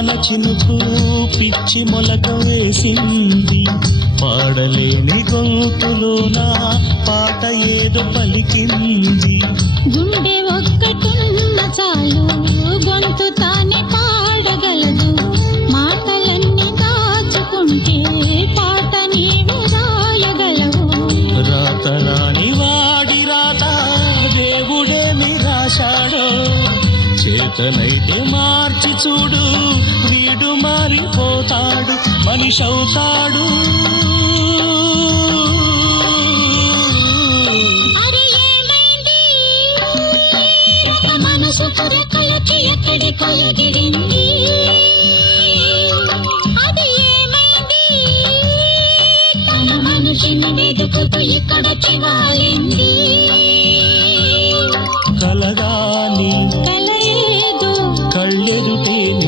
వాన చినుకు పిచ్చి మొలక వేసింది, పాడలేని గొంతులోన పాట ఏదో పలికింది. గుండె ఒక్కటున్న చాలు గొంతు తానే పాడగలదు, మాటలన్నీ దాచుకుంటే పాట నీవే రాయగలవు. రాత రాని వాడి రాత దేవుడేమి రాశాడో, చేతనైతే మార్చి చూడు వీడు మారిపోతాడు, మనిషి అవుతాడు. అరే ఏమైంది మనసు రెక్కలకి ఎక్కడికో ఎగిరింది.